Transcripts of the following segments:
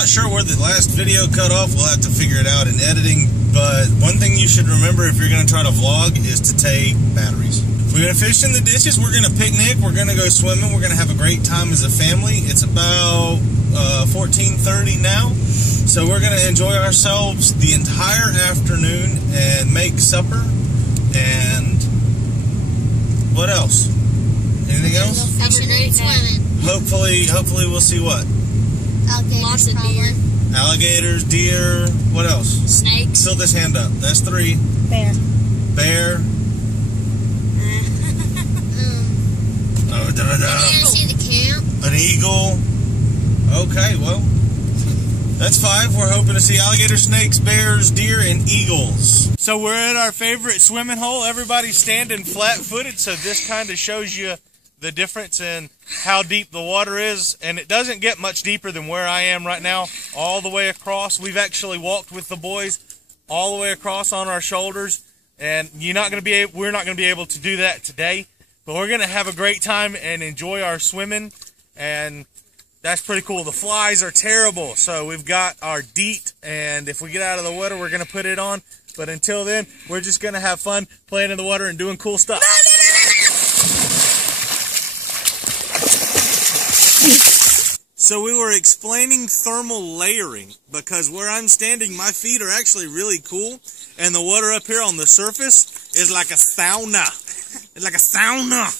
not sure where the last video cut off. We'll have to figure it out in editing. But one thing you should remember if you're going to try to vlog is to take batteries. We're going to fish in the ditches. We're going to picnic. We're going to go swimming. We're going to have a great time as a family. It's about 14:30 now. So we're going to enjoy ourselves the entire afternoon and make supper. And what else? Anything else? Fishing and swimming. Hopefully we'll see what? Alligators, lots of deer. Alligators, deer, what else? Snakes. Fill this hand up. That's 3. Bear. Bear. You didn't see the camp? An eagle. Okay, well, that's 5. We're hoping to see alligators, snakes, bears, deer, and eagles. So we're at our favorite swimming hole. Everybody's standing flat-footed, so this kind of shows you the difference in how deep the water is. And it doesn't get much deeper than where I am right now, all the way across. We've actually walked with the boys all the way across on our shoulders, and we're not going to be able to do that today. But we're going to have a great time and enjoy our swimming, and that's pretty cool. The flies are terrible, so we've got our DEET, and if we get out of the water, we're going to put it on. But until then, we're just going to have fun playing in the water and doing cool stuff. So we were explaining thermal layering, because where I'm standing, my feet are actually really cool, and the water up here on the surface is like a sauna. It's like a sauna.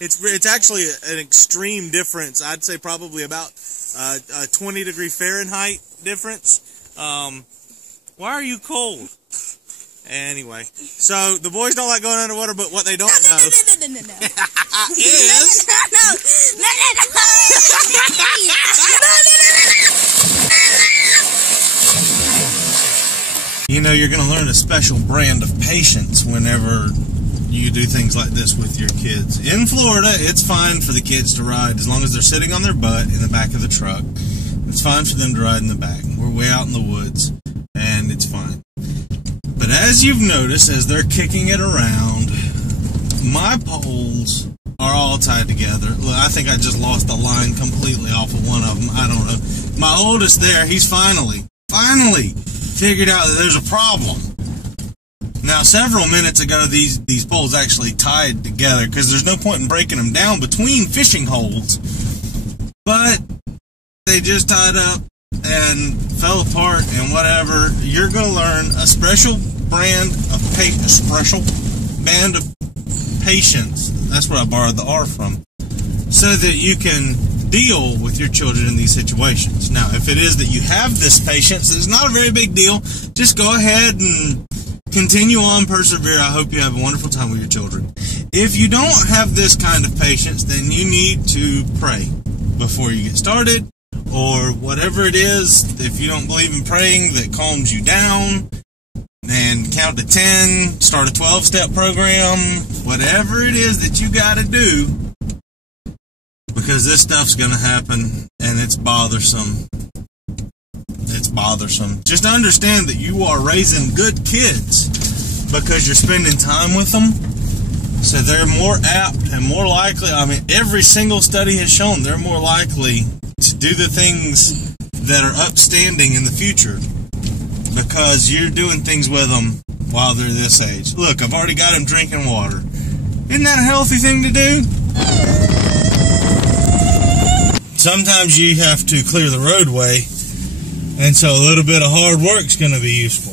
It's actually an extreme difference. I'd say probably about a 20-degree Fahrenheit difference. Why are you cold? Anyway, so the boys don't like going underwater, but what they don't know is you know, you're going to learn a special brand of patience whenever you do things like this with your kids. In Florida, it's fine for the kids to ride as long as they're sitting on their butt in the back of the truck. It's fine for them to ride in the back. We're way out in the woods, and it's fine. But as you've noticed, as they're kicking it around, my poles are all tied together. Look, I think I just lost the line completely off of one of them. I don't know. My oldest there, he's finally figured out that there's a problem. Now, several minutes ago, these poles actually tied together because there's no point in breaking them down between fishing holes. But they just tied up and fell apart and whatever. You're going to learn a special band of patience. That's where I borrowed the R from. So that you can deal with your children in these situations. Now, if it is that you have this patience, it's not a very big deal. Just go ahead and continue on, persevere. I hope you have a wonderful time with your children. If you don't have this kind of patience, then you need to pray before you get started, or whatever it is. If you don't believe in praying, that calms you down, and count to 10, start a 12-step program, whatever it is that you got to do, because this stuff's going to happen, and it's bothersome. It's bothersome. Just understand that you are raising good kids because you're spending time with them. So they're more apt and more likely, I mean, every single study has shown they're more likely to do the things that are upstanding in the future because you're doing things with them while they're this age. Look, I've already got them drinking water. Isn't that a healthy thing to do? Sometimes you have to clear the roadway, and so a little bit of hard work is going to be useful.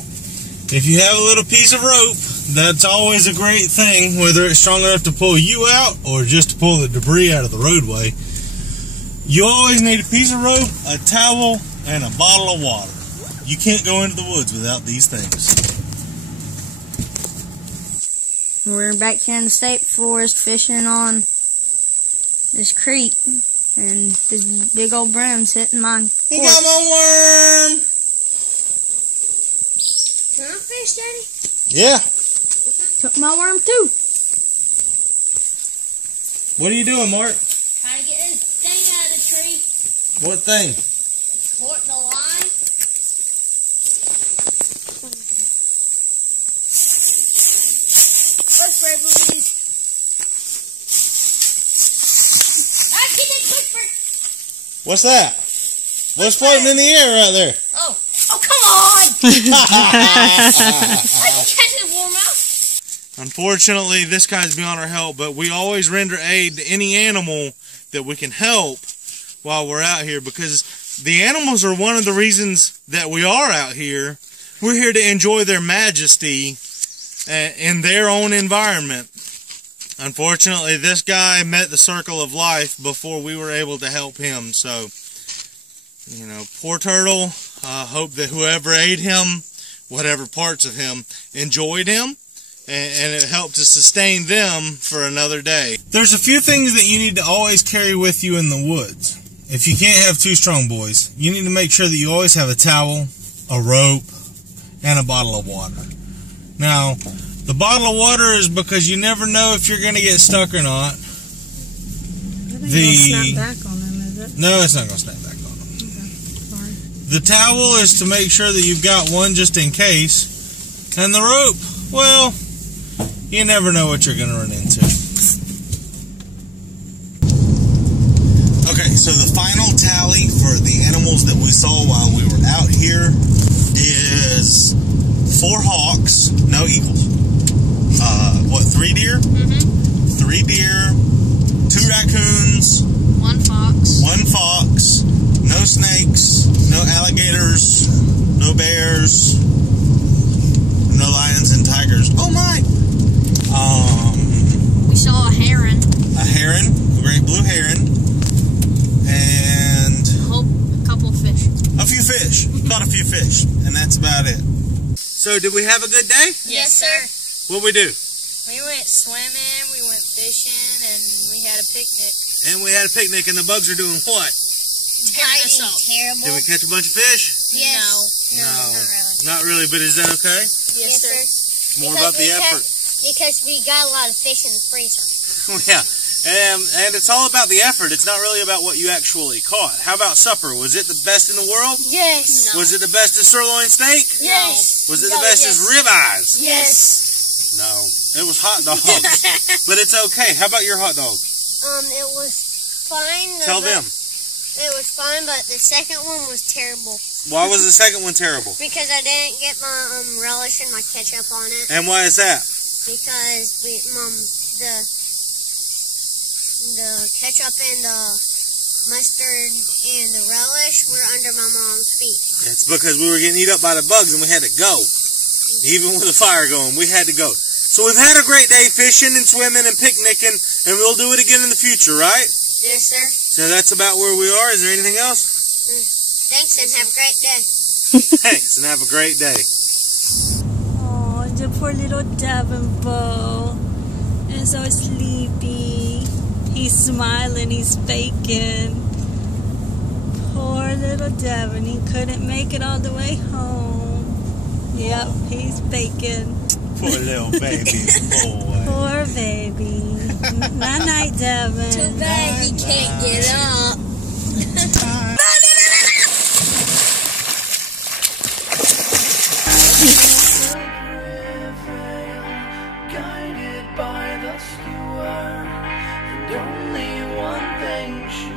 If you have a little piece of rope, that's always a great thing, whether it's strong enough to pull you out or just to pull the debris out of the roadway. You always need a piece of rope, a towel, and a bottle of water. You can't go into the woods without these things. We're back here in the state forest fishing on this creek. And this big old broom's hitting my fork. He got my worm! Can I fish, Daddy? Yeah. Took my worm too. What are you doing, Mark? Trying to get this thing out of the tree. What thing? Support the line. Look, Fred, please. What's that? What's floating in the air right there? Oh, come on! I can catch it, warm out. Unfortunately, this guy's beyond our help, but we always render aid to any animal that we can help while we're out here, because the animals are one of the reasons that we are out here. We're here to enjoy their majesty in their own environment. Unfortunately, this guy met the circle of life before we were able to help him. So, you know, poor turtle. Hope that whoever ate him, whatever parts of him, enjoyed him, and it helped to sustain them for another day. There's a few things that you need to always carry with you in the woods. If you can't have two strong boys, you need to make sure that you always have a towel, a rope, and a bottle of water. Now, the bottle of water is because you never know if you're going to get stuck or not. It ain't gonna snap back on them, is it? No, it's not going to snap back on them. Okay, sorry. The towel is to make sure that you've got one just in case. And the rope, well, you never know what you're going to run into. Okay, so the final tally for the animals that we saw while we were out here is 4 hawks, no eagles. 3 deer? Mm-hmm. 3 deer, 2 raccoons, 1 fox. 1 fox, no snakes, no alligators, no bears, no lions and tigers. Oh my! We saw a heron. A heron, a great blue heron, and A couple fish. a few fish. Caught a few fish, and that's about it. So, did we have a good day? Yes, sir. What'd we do? We went swimming, we went fishing, and we had a picnic. And we had a picnic, and the bugs are doing what? Hiding terrible. Did we catch a bunch of fish? Yes. No, not really. Not really, but is that okay? Yes, sir. More about the effort. Because we got a lot of fish in the freezer. Yeah, and it's all about the effort. It's not really about what you actually caught. How about supper? Was it the best in the world? Yes. No. Was it the best as sirloin steak? Yes. Was it the best as ribeyes? Yes. No, it was hot dogs. But it's okay. How about your hot dog? It was fine. Tell them. It was fine, but the second one was terrible. Why was the second one terrible? Because I didn't get my relish and my ketchup on it. And why is that? Because the ketchup and the mustard and the relish were under my mom's feet. It's because we were getting eat up by the bugs and we had to go. Even with the fire going, we had to go. So we've had a great day fishing and swimming and picnicking, and we'll do it again in the future, right? Yes, sir. So that's about where we are. Is there anything else? Thanks, and have a great day. Thanks, and have a great day. Oh, the poor little Devonbo is so sleepy. He's smiling, he's faking. Poor little Devon, he couldn't make it all the way home. Yep, he's faking. Poor little baby boy. Poor baby. Night-night, Devon. Too bad he can't get up. Guided by the skewer, and only one thing she